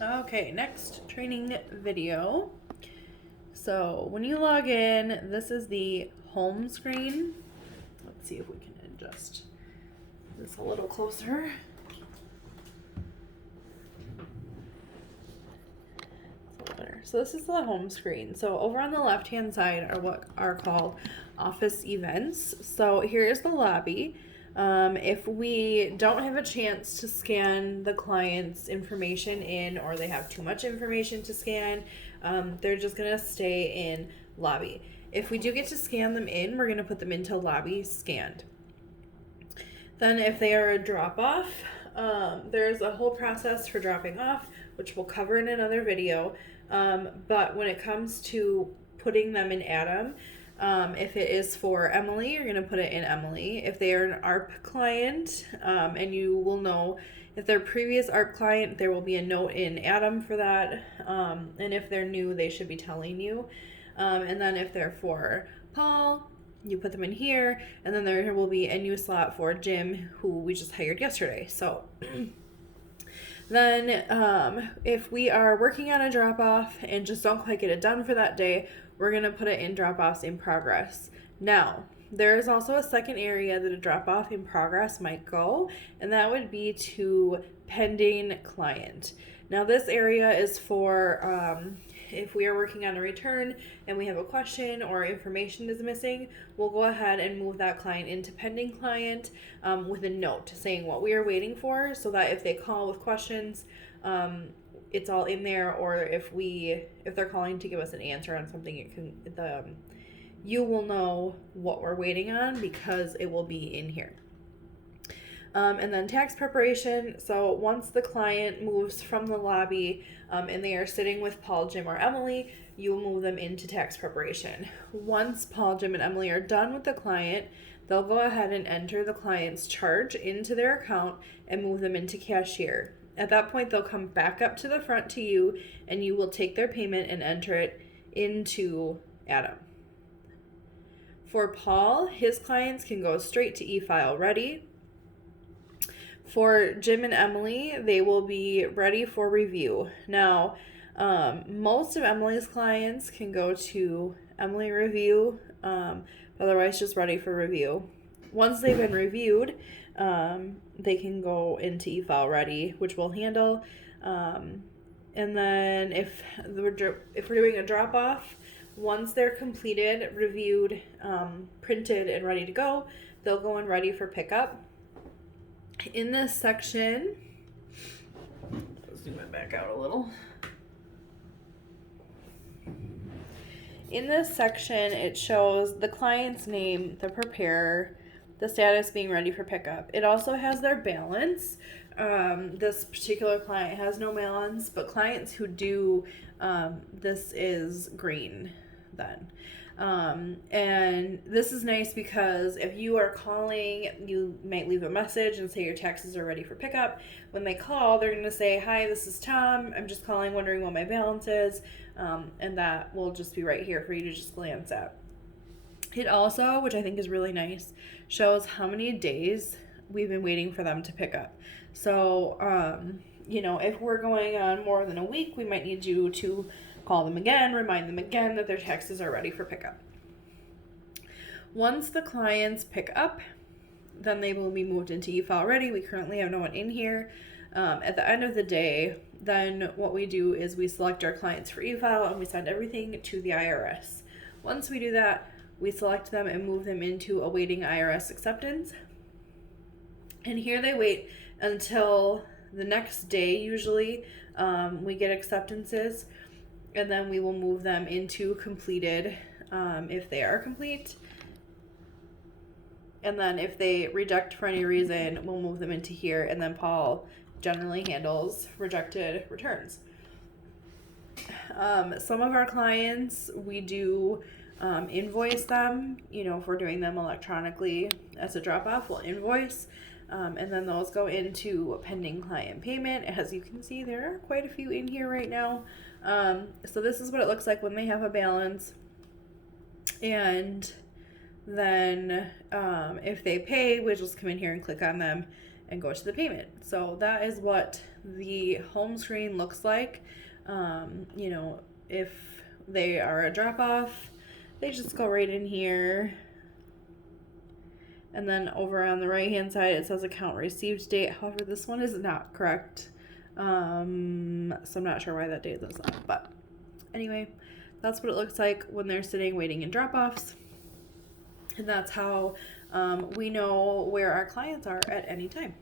Okay, next training video. So when you log in, this is the home screen. Let's see if we can adjust this a little closer. So this is the home screen. So over on the left-hand side are what are called office events. So here is the lobby. If we don't have a chance to scan the client's information in, or they have too much information to scan, they're just gonna stay in lobby. If we do get to scan them in, we're gonna put them into lobby scanned. Then if they are a drop-off, there's a whole process for dropping off, which we'll cover in another video. But when it comes to putting them in Adam, if it is for Emily, you're going to put it in Emily. If they are an ARP client, and you will know if they're previous ARP client, there will be a note in Adam for that. And if they're new, they should be telling you. And then if they're for Paul, you put them in here, and then there will be a new slot for Jim, who we just hired yesterday. So then if we are working on a drop-off and just don't quite get it done for that day, we're going to put it in drop-offs in progress. Now, there is also a second area that a drop-off in progress might go, and that would be to pending client. Now, this area is for if we are working on a return and we have a question or information is missing, we'll go ahead and move that client into pending client with a note saying what we are waiting for, so that if they call with questions, it's all in there. Or if they're calling to give us an answer on something, you will know what we're waiting on because it will be in here. And then tax preparation. So once the client moves from the lobby and they are sitting with Paul, Jim, or Emily, you will move them into tax preparation. Once Paul, Jim, and Emily are done with the client, they'll go ahead and enter the client's charge into their account and move them into cashier. At that point, they'll come back up to the front to you, and you will take their payment and enter it into Adam. For Paul, his clients can go straight to e-file ready. For Jim and Emily, they will be ready for review. Now, most of Emily's clients can go to Emily review, otherwise just ready for review. Once they've been reviewed, they can go into e-file ready, which we'll handle. And then if we're doing a drop-off, once they're completed, reviewed, printed, and ready to go, they'll go in ready for pickup. In this section, I'll zoom it back out a little. In this section, it shows the client's name, the preparer, the status being ready for pickup. It also has their balance. This particular client has no balance, but clients who do, this is green then. And this is nice because if you are calling, you might leave a message and say your taxes are ready for pickup. When they call, they're going to say, "Hi, this is Tom. I'm just calling, wondering what my balance is." And that will just be right here for you to just glance at. It also, which I think is really nice, shows how many days we've been waiting for them to pick up. So, if we're going on more than a week, we might need you to call them again, remind them again that their taxes are ready for pickup. Once the clients pick up, then they will be moved into e-file ready. We currently have no one in here. At the end of the day, then what we do is we select our clients for e-file and we send everything to the IRS. Once we do that, we select them and move them into awaiting IRS acceptance. And here they wait until the next day, usually, we get acceptances. And then we will move them into completed if they are complete. And then if they reject for any reason, we'll move them into here. And then Paul generally handles rejected returns. Some of our clients, we do invoice them. If we're doing them electronically as a drop-off, we'll invoice. And then those go into pending client payment. As you can see, there are quite a few in here right now. So this is what it looks like when they have a balance. And then if they pay, we just come in here and click on them and go to the payment. So that is what the home screen looks like. You know, if they are a drop off, they just go right in here. And then over on the right hand side, it says account received date. However, this one is not correct. So I'm not sure why that date is not. But anyway, that's what it looks like when they're sitting waiting in drop offs. And that's how we know where our clients are at any time.